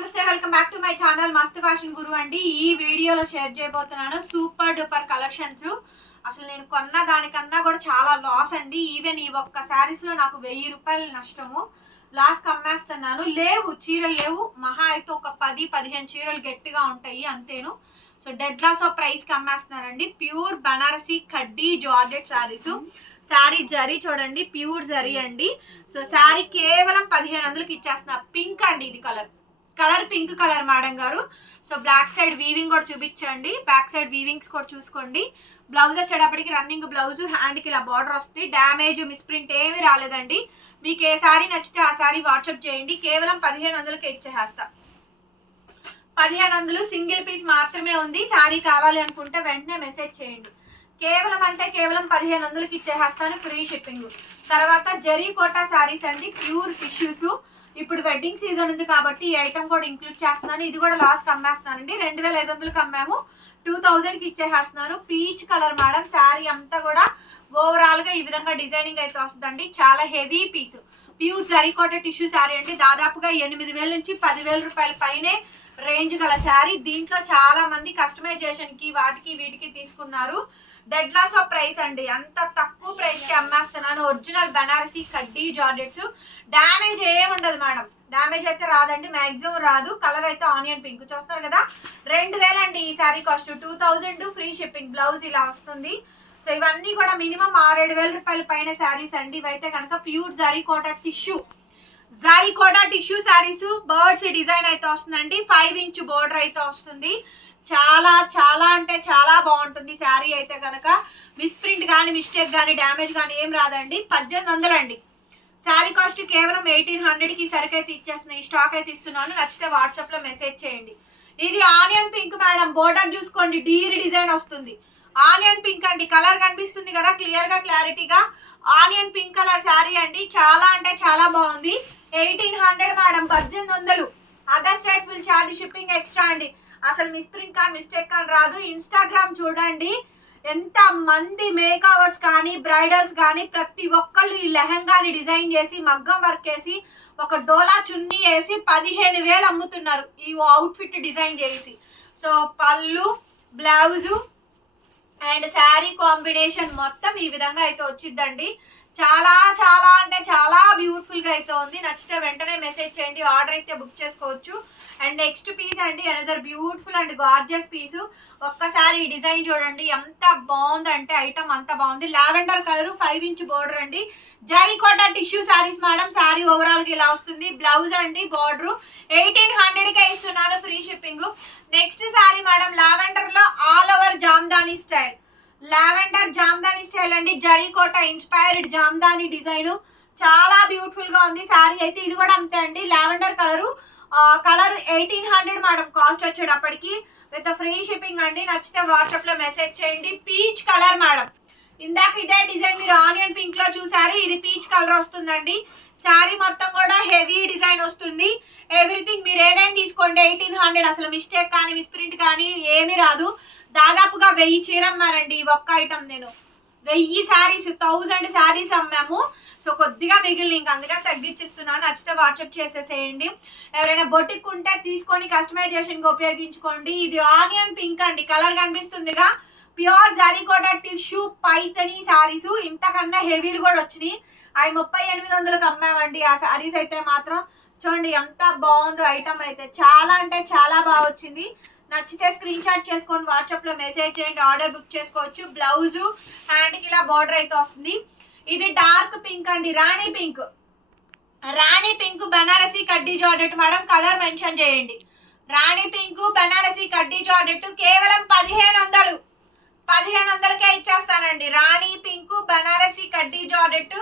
నమస్తే welcome back to my channel Mast fashion Guru అండి. ఈ వీడియోలో షేర్ చేయబోతున్నాను సూపర్ డూపర్ కలెక్షన్స్ అసలు నేను కొన్న దానికన్నా కూడా చాలా లాస్ అండి. ఈవెన్ ఈ ఒక్క శారీస్లో నాకు వెయ్యి రూపాయలు నష్టము. లాస్ కమ్మేస్తున్నాను. లేవు చీరలు లేవు. మహా అయితే ఒక పది పదిహేను చీరలు గట్టిగా ఉంటాయి అంతేను. So dead loss of price కమ్మేస్తున్నానండి pure Banarasi కడ్డీ జార్జెట్ శారీస్ శారీ జరీ చూడండి ప్యూర్ జరీ అండి. సో శారీ కేవలం పదిహేను వందలకి ఇచ్చేస్తున్నా. పింక్ అండి ఇది colour colour pink colour madam గారు. సో బ్లాక్ సైడ్ వీవింగ్ కూడా చూపించండి. బ్యాక్ సైడ్ వీవింగ్స్ కూడా చూసుకోండి. బ్లౌజ్ వచ్చేటప్పటికి రన్నింగ్ బ్లౌజ్ హ్యాండ్కి ఇలా బార్డర్ వస్తుంది. డ్యామేజ్ మిస్ప్రింట్ ఏమీ రాలేదండి. మీకు ఏ సారీ నచ్చితే ఆ సారీ వాట్సాప్ చేయండి. కేవలం పదిహేను వందలకి ఇచ్చేస్తా పదిహేను వందలు సింగిల్ పీస్ మాత్రమే ఉంది. శారీ కావాలి అనుకుంటే వెంటనే మెసేజ్ చేయండి. కేవలం అంటే కేవలం పదిహేను వందలకి ఇచ్చేస్తాను ఫ్రీ షిప్పింగ్. తర్వాత జరీ కోటా శారీస్ అండి ప్యూర్ టిష్యూస్. ఇప్పుడు వెడ్డింగ్ సీజన్ ఉంది కాబట్టి ఈ ఐటమ్ కూడా ఇంక్లూడ్ చేస్తున్నాను. ఇది కూడా లాస్ట్ అమ్మేస్తానండి రెండు వేల ఐదు వందలకి అమ్మాము. టూ థౌజండ్కి ఇచ్చేసేస్తున్నాను పీచ్ కలర్ మేడం శారీ అంతా కూడా ఓవరాల్గా ఈ విధంగా డిజైనింగ్ అయితే వస్తుందండి. చాలా heavy piece. Pure zari kota tissue sari అండి. దాదాపుగా ఎనిమిది వేల నుంచి పదివేల రూపాయల పైనే రేంజ్ గల శారీ దీంట్లో చాలా మంది కస్టమైజేషన్కి వాటికి వీటికి తీసుకున్నారు. డెడ్ లాస్ ఆఫ్ ప్రైస్ అండి. అంత తక్కువ ప్రైస్కి అమ్మేస్తున్నాను. ఒరిజినల్ బనారసి కడ్డీ జార్జెట్స్ డ్యామేజ్ ఏముండదు మేడం. డ్యామేజ్ అయితే రాదండి. మాక్సిమం రాదు. కలర్ అయితే ఆనియన్ పింక్ చూస్తున్నారు కదా? రెండు వేలండి ఈ sari cost two thousand free shipping blouse ఇలా వస్తుంది. సో ఇవన్నీ కూడా మినిమం ఆరేడు వేల రూపాయల పైన శారీస్ అండి. ఇవైతే కనుక ప్యూర్ జరీ కోట టిష్యూ జారీ కూడా టిష్యూ శారీస్ బర్డ్స్ డిజైన్ అయితే వస్తుందండి. ఫైవ్ ఇంచ్ బోర్డర్ అయితే వస్తుంది. చాలా చాలా అంటే చాలా బాగుంటుంది శారీ అయితే కనుక మిస్ప్రింట్ కానీ మిస్టేక్ కానీ డ్యామేజ్ కానీ ఏం రాదండి. పద్దెనిమిది వందలండి శారీ కాస్ట్ కేవలం ఎయిటీన్ హండ్రెడ్కి సరికి అయితే ఇచ్చేస్తున్నాయి ఈ స్టాక్ అయితే ఇస్తున్నాను. నచ్చితే వాట్సాప్లో మెసేజ్ చేయండి. ఇది ఆనియన్ పింక్ మేడం బోర్డర్ చూసుకోండి. డీర్ డిజైన్ వస్తుంది. ఆనియన్ పింక్ అండి. కలర్ కనిపిస్తుంది కదా. క్లియర్గా క్లారిటీగా ఆనియన్ పింక్ కలర్ శారీ అండి. చాలా అంటే చాలా బాగుంది. Eighteen hundred madam. పద్దెనిమిది వందలు. Other states will charge shipping extra అండి. అసలు మిస్ప్రింట్ కానీ మిస్టేక్ కానీ రాదు. ఇన్స్టాగ్రామ్ చూడండి. ఎంత మంది మేకవర్స్ కానీ బ్రైడల్స్ కానీ ప్రతి ఒక్కళ్ళు ఈ లెహంగాని డిజైన్ చేసి మగ్గం వర్క్ వేసి ఒక డోలా చున్నీ వేసి పదిహేను వేలు అమ్ముతున్నారు ఈ అవుట్ఫిట్ డిజైన్ చేసి. సో పళ్ళు బ్లౌజు అండ్ శారీ కాంబినేషన్ మొత్తం ఈ విధంగా అయితే వచ్చిందండి. చాలా చాలా అంటే చాలా బ్యూటిఫుల్గా అయితే ఉంది. నచ్చితే వెంటనే మెసేజ్ చేయండి. ఆర్డర్ అయితే బుక్ చేసుకోవచ్చు. అండ్ నెక్స్ట్ పీస్ అండి another beautiful and gorgeous piece ఒక్కసారి ఈ డిజైన్ చూడండి. ఎంత బాగుందంటే ఐటమ్ అంత బాగుంది. Lavender colour five inch border అండి. జరీకోట టిష్యూ శారీస్ మేడం శారీ ఓవరాల్గా ఇలా వస్తుంది. బ్లౌజ్ అండి బార్డర్ ఎయిటీన్ హండ్రెడ్కే ఇస్తున్నాను free shipping next sari madam లావెండర్లో all over Jamdani style lavender Jamdani style అండి. Zari kota inspired Jamdani design. చాలా బ్యూటిఫుల్గా ఉంది. శారీ అయితే ఇది కూడా అంతే అండి. Lavender colour. Colour eighteen hundred madam cost వచ్చేటప్పటికి. విత్ ఫ్రీ షిప్పింగ్ అండి. నచ్చితే వాట్సాప్లో మెసేజ్ చేయండి. పీచ్ కలర్ మేడం ఇందాక ఇదే డిజైన్ మీరు ఆనియన్ పింక్లో చూసారు ఇది పీచ్ కలర్ వస్తుందండి. శారీ మొత్తం కూడా హెవీ డిజైన్ వస్తుంది. ఎవ్రీథింగ్ మీరు ఏదైనా తీసుకోండి. ఎయిటీన్ హండ్రెడ్ అసలు మిస్టేక్ కానీ మిస్ప్రింట్ కానీ ఏమీ రాదు. దాదాపుగా వెయ్యి చీర అమ్మారండి ఈ ఒక్క ఐటమ్ నేను. వెయ్యి శారీస్ థౌజండ్ శారీస్ అమ్మాము. సో కొద్దిగా మిగిలిన ఇంక అందుకని తగ్గించిస్తున్నాను నచ్చితే వాట్సాప్ చేసేసేయండి. ఎవరైనా బొటిక్ ఉంటే తీసుకొని కస్టమైజేషన్గా ఉపయోగించుకోండి. ఇది ఆనియన్ పింక్ అండి. Colour కనిపిస్తుందిగా. Pure zari kota tissue Paithani saris. ఇంతకన్నా హెవీలు కూడా వచ్చినాయి. అవి ముప్పై ఎనిమిది వందలకు అమ్మామండి. ఆ శారీస్ అయితే మాత్రం చూడండి ఎంత బాగుందో ఐటమ్ అయితే. చాలా అంటే చాలా బాగా వచ్చింది. నచ్చితే స్క్రీన్ షాట్ చేసుకొని వాట్సాప్లో మెసేజ్ చేయండి ఆర్డర్ బుక్ చేసుకోవచ్చు. బ్లౌజు హ్యాండ్కి ఇలా బార్డర్ అయితే వస్తుంది. ఇది డార్క్ పింక్ అండి రాణి పింక్ రాణి పింక్ బనారసి కడ్డీ జార్డెట్ మేడం కలర్ మెన్షన్ చేయండి. రాణి పింక్ బనారసి కడ్డీ జార్డెట్ కేవలం పదిహేను వందలు. పదిహేను వందలకే ఇచ్చేస్తానండి. రాణి పింక్ బనారసి కడ్డీ జార్డెట్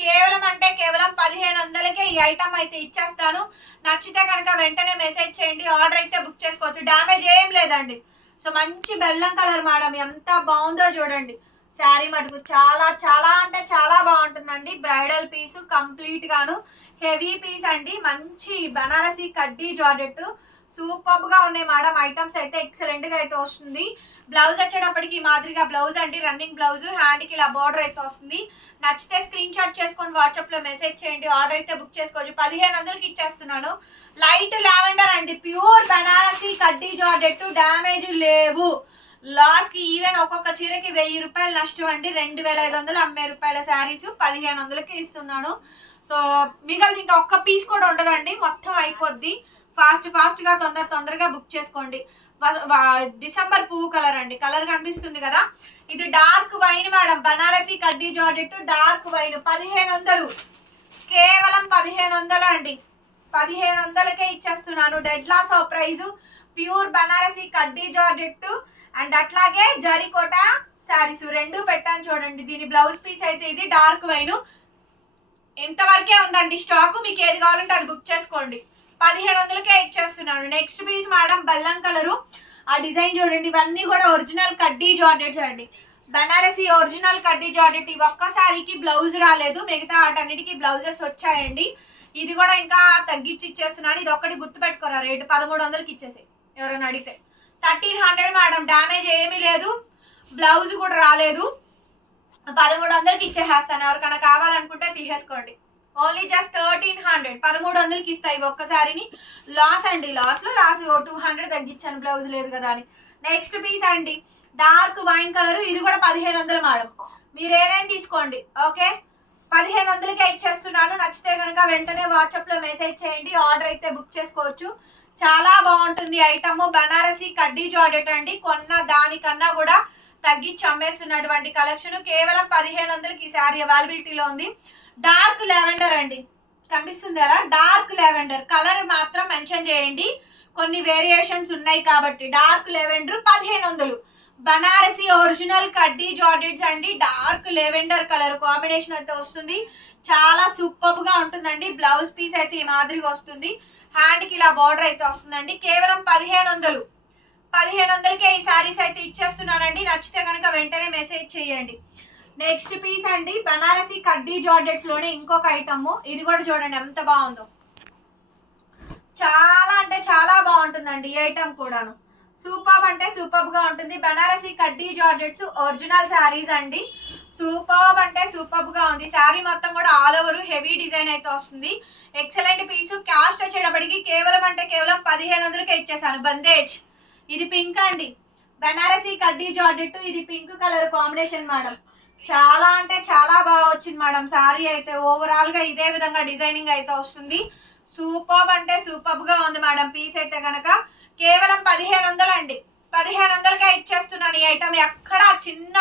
కేవలం అంటే కేవలం పదిహేను వందలకే ఈ ఐటమ్ అయితే ఇచ్చేస్తాను. నచ్చితే కనుక వెంటనే మెసేజ్ చేయండి. ఆర్డర్ అయితే బుక్ చేసుకోవచ్చు. డ్యామేజ్ ఏం లేదండి. సో మంచి బెల్లం కలర్ మేడం. ఎంత బాగుందో చూడండి. శారీ మటుకు చాలా చాలా అంటే చాలా బాగుంటుందండి. బ్రైడల్ పీస్ కంప్లీట్ గాను హెవీ పీస్ అండి. మంచి బనారసి కడ్డీ జార్జెట్ సూపర్గా ఉన్నాయి మేడం. ఐటమ్స్ అయితే ఎక్సలెంట్గా అయితే వస్తుంది. బ్లౌజ్ వచ్చేటప్పటికి ఈ మాదిరిగా బ్లౌజ్ అండి. రన్నింగ్ బ్లౌజ్ హ్యాండ్కి ఇలా బార్డర్ అయితే వస్తుంది. నచ్చితే స్క్రీన్ షాట్ చేసుకొని వాట్సాప్లో మెసేజ్ చేయండి. ఆర్డర్ అయితే బుక్ చేసుకోవచ్చు. పదిహేను వందలకి ఇచ్చేస్తున్నాను. లైట్ లావెండర్ అండి. కడ్డీ జార్జెట్ డ్యామేజ్ లేవు. లాస్ట్కి కి ఈవెన్ ఒక్కొక్క చీరకి వెయ్యి రూపాయలు నష్టం అండి. రెండు వేల ఐదు వందలు అమ్మే రూపాయల శారీస్ పదిహేను వందలకి ఇస్తున్నాను. సో మిగతా ఇంకా ఒక్క పీస్ కూడా ఉండదండి. మొత్తం అయిపోద్ది. ఫాస్ట్ ఫాస్ట్గా తొందర తొందరగా బుక్ చేసుకోండి. డిసెంబర్ పువ్వు కలర్ అండి. కలర్ కనిపిస్తుంది కదా? ఇది డార్క్ వైన్ మేడం బనారసి కడ్డీ జాడెట్ డార్క్ వైన్ పదిహేను వందలు. కేవలం పదిహేను వందలు అండి. పదిహేను వందలకే ఇచ్చేస్తున్నాను. Dead loss of price pure Banarasi కడ్డీ జార్జెట్ అండ్ అట్లాగే జరికోట శారీస్ రెండు పెట్టాను చూడండి. దీని బ్లౌజ్ పీస్ అయితే ఇది డార్క్ వైన్ ఇంతవరకే ఉందండి? స్టాక్ మీకు ఏది కావాలంటే అది బుక్ చేసుకోండి. పదిహేడు వందలకే ఇచ్చేస్తున్నాను నెక్స్ట్ పీస్ మేడం బల్లం కలరు. ఆ డిజైన్ చూడండి ఇవన్నీ కూడా ఒరిజినల్ కడ్డీ జార్జెట్స్ అండి బనారసి ఒరిజినల్ కడ్డీ జార్జెట్ ఇవి ఒక్కసారికి బ్లౌజ్ రాలేదు మిగతా వాటన్నిటికి బ్లౌజెస్ వచ్చాయండి. ఇది కూడా ఇంకా తగ్గించి ఇచ్చేస్తున్నాను. ఇది ఒక్కటి గుర్తుపెట్టుకోరా రేటు పదమూడు వందలకి ఇచ్చేసి ఎవరైనా అడిగితే. థర్టీన్ హండ్రెడ్ మేడం డ్యామేజ్ ఏమీ లేదు. బ్లౌజ్ కూడా రాలేదు. పదమూడు వందలకి ఇచ్చేసేస్తాను. ఎవరికైనా కావాలనుకుంటే తీసేసుకోండి. ఓన్లీ జస్ట్ థర్టీన్ హండ్రెడ్ పదమూడు వందలకి ఇస్తాయి ఒక్కసారిని. లాస్ అండి లాస్లో లాస్ టూ హండ్రెడ్ తగ్గించాను బ్లౌజ్ లేదు కదా అని. నెక్స్ట్ పీస్ అండి. డార్క్ వైన్ కలర్ ఇది కూడా పదిహేను వందలు మేడం మీరు ఏదైనా తీసుకోండి ఓకే పదిహేను వందలకే ఇచ్చేస్తున్నాను. నచ్చితే కనుక వెంటనే వాట్సాప్లో మెసేజ్ చేయండి. ఆర్డర్ అయితే బుక్ చేసుకోవచ్చు. చాలా బాగుంటుంది ఐటమ్ బనారసి కడ్డీ జాడెట్ అండి. కొన్న దానికన్నా కూడా తగ్గించి అమ్మేస్తున్నటువంటి కలెక్షన్ కేవలం పదిహేను వందలకి ఈ శారీ అవైలబిలిటీలో ఉంది. డార్క్ లెవెండర్ అండి. కనిపిస్తుందారా? Dark lavender. కలర్ మాత్రం మెన్షన్ చేయండి. కొన్ని వేరియేషన్స్ ఉన్నాయి కాబట్టి. డార్క్ లెవెండర్ పదిహేను వందలు బనారసి ఒరిజినల్ కడ్డీ జార్జెట్స్ అండి. డార్క్ లెవెండర్ కలర్ కాంబినేషన్ అయితే వస్తుంది. చాలా సూపర్గా ఉంటుందండి. బ్లౌజ్ పీస్ అయితే ఈ మాదిరిగా వస్తుంది. హ్యాండ్కి ఇలా బార్డర్ అయితే వస్తుందండి. కేవలం పదిహేను వందలు పదిహేను వందలకే ఈ శారీస్ అయితే ఇచ్చేస్తున్నానండి. నచ్చితే కనుక వెంటనే మెసేజ్ చేయండి. నెక్స్ట్ పీస్ అండి బనారసి కడ్డీ జార్జెట్స్లోనే ఇంకొక ఐటమ్ ఇది కూడా చూడండి ఎంత బాగుందో. చాలా అంటే చాలా బాగుంటుందండి ఈ ఐటమ్ కూడాను. సూపర్ అంటే సూపర్గా ఉంటుంది. బనారసి కడ్డీ జార్జెట్స్ ఒరిజినల్ శారీస్ అండి. సూపర్ అంటే సూపర్గా ఉంది. శారీ మొత్తం కూడా ఆల్ ఓవర్ హెవీ డిజైన్ అయితే వస్తుంది. ఎక్సలెంట్ పీస్ కాస్ట్ వచ్చేటప్పటికి కేవలం అంటే కేవలం పదిహేను వందలకే ఇచ్చేసాను. బందేజ్ ఇది పింక్ అండి. బనారసి కడ్డీ జార్జెట్ ఇది పింక్ కలర్ కాంబినేషన్ మేడం చాలా అంటే చాలా బాగా వచ్చింది మేడం. సారీ అయితే ఓవరాల్గా ఇదే విధంగా డిజైనింగ్ అయితే వస్తుంది. సూపర్ అంటే సూపర్గా ఉంది మేడం. పీస్ అయితే కనుక కేవలం పదిహేను వందలు అండి. పదిహేను వందలకే ఇచ్చేస్తున్నాను ఈ ఐటమ్ ఎక్కడ చిన్న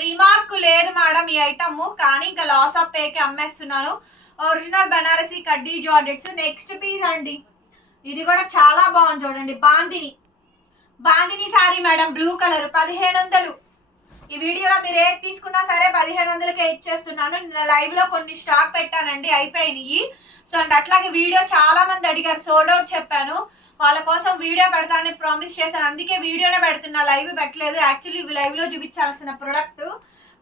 రిమార్క్ లేదు మేడం ఈ ఐటమ్ కానీ ఇంకా లాస్ ఆఫ్ పేకి అమ్మేస్తున్నాను. ఒరిజినల్ బనారసి కడ్డీ జార్డెట్స్ నెక్స్ట్ పీస్ అండి. ఇది కూడా చాలా బాగుంది చూడండి. Bandhani. Bandhani sari madam. Blue colour పదిహేను వందలు. ఈ వీడియోలో మీరు ఏది తీసుకున్నా సరే పదిహేను వందలకే ఇచ్చేస్తున్నాను. నిన్న లైవ్లో కొన్ని స్టాక్ పెట్టానండి అయిపోయినాయి. సో అండ్ అట్లాగే వీడియో చాలా మంది అడిగారు సోల్డ్ అవుట్ చెప్పాను. వాళ్ళ కోసం వీడియో పెడతానని ప్రామిస్ చేశాను. అందుకే వీడియోనే పెడుతున్నా లైవ్ పెట్టలేదు. యాక్చువల్లీ ఇవి లైవ్లో చూపించాల్సిన ప్రొడక్ట్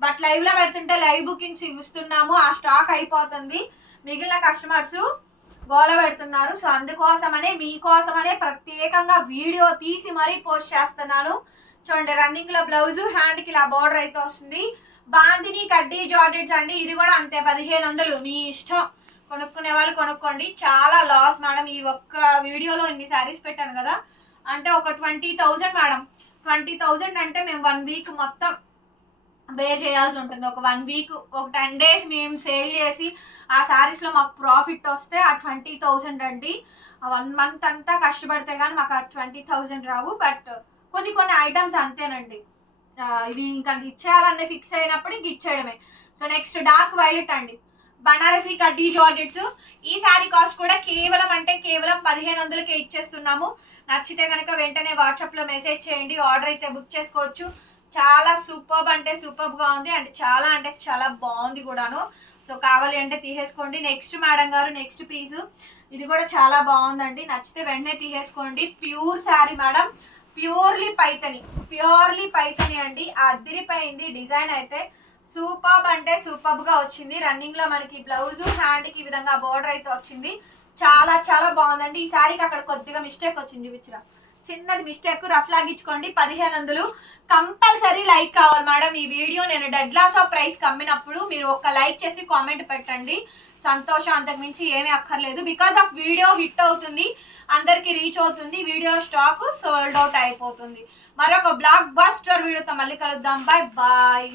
బట్ లైవ్లో పెడుతుంటే లైవ్ బుకింగ్స్ ఇస్తున్నాము. ఆ స్టాక్ అయిపోతుంది. మిగిలిన కస్టమర్స్ గోల పెడుతున్నారు. సో అందుకోసమనే మీకోసమనే ప్రత్యేకంగా వీడియో తీసి మరీ పోస్ట్ చేస్తున్నాను. చూడండి రన్నింగ్లో బ్లౌజ్ హ్యాండ్కి ఇలా బార్డర్ అయితే వస్తుంది. బాందిని కడ్డీ జార్డెట్స్ అండి. ఇది కూడా అంతే పదిహేను వందలు. మీ ఇష్టం. కొనుక్కునే వాళ్ళు కొనుక్కోండి. చాలా లాస్ మేడం ఈ ఒక్క వీడియోలో ఇన్ని శారీస్ పెట్టాను కదా. అంటే ఒక twenty thousand madam twenty thousand అంటే మేము వన్ వీక్ మొత్తం బేర్ చేయాల్సి ఉంటుంది. ఒక వన్ వీక్ ఒక టెన్ డేస్ మేము సేల్ చేసి ఆ శారీస్లో మాకు ప్రాఫిట్ వస్తే ఆ ట్వంటీ థౌజండ్ అండి. వన్ మంత్ అంతా కష్టపడితే కానీ మాకు ఆ ట్వంటీ థౌజండ్ రావు. బట్ కొన్ని కొన్ని ఐటమ్స్ అంతేనండి. ఇవి ఇంకా ఇచ్చేయాలనే ఫిక్స్ అయినప్పుడు ఇంక ఇచ్చేయడమే. సో నెక్స్ట్ డార్క్ వైలెట్ అండి. బనారసి కడ్డీ జార్జెట్స్. ఈ సారీ కాస్ట్ కూడా కేవలం అంటే కేవలం పదిహేను వందలకే ఇచ్చేస్తున్నాము. నచ్చితే కనుక వెంటనే వాట్సాప్లో మెసేజ్ చేయండి. ఆర్డర్ అయితే బుక్ చేసుకోవచ్చు. చాలా సూపర్బ్ అంటే సూపర్బ్గా ఉంది. అంటే చాలా అంటే చాలా బాగుంది కూడాను. సో కావాలి అంటే తీసేసుకోండి. నెక్స్ట్ మేడం గారు నెక్స్ట్ పీసు ఇది కూడా చాలా బాగుందండి. నచ్చితే వెంటనే తీసేసుకోండి. Pure sari madam purely Paithani purely Paithani అండి. అదిరిపోయింది డిజైన్ అయితే. సూపర్బ్ అంటే సూపర్బ్గా వచ్చింది. రన్నింగ్లో మనకి బ్లౌజు హ్యాండ్కి ఈ విధంగా బోర్డర్ అయితే వచ్చింది. చాలా చాలా బాగుందండి. ఈ శారీకి అక్కడ కొద్దిగా మిస్టేక్ వచ్చింది చూపించరా చిన్నది మిస్టేక్ రఫ్ లాగించుకోండి. పదిహేను వందలు కంపల్సరీ లైక్ కావాలి మేడం. ఈ వీడియో నేను డెడ్ లాస్ ఆఫ్ ప్రైస్ కమ్మినప్పుడు మీరు ఒక లైక్ చేసి కామెంట్ పెట్టండి. సంతోషం అంతకు మించి ఏమీ అక్కర్లేదు. బికాస్ ఆఫ్ వీడియో హిట్ అవుతుంది అందరికీ రీచ్ అవుతుంది వీడియో స్టాక్ సోల్డ్ అవుట్ అయిపోతుంది. మరొక బ్లాక్ బస్టర్ వీడియోతో మళ్ళీ కలుద్దాం. Bye bye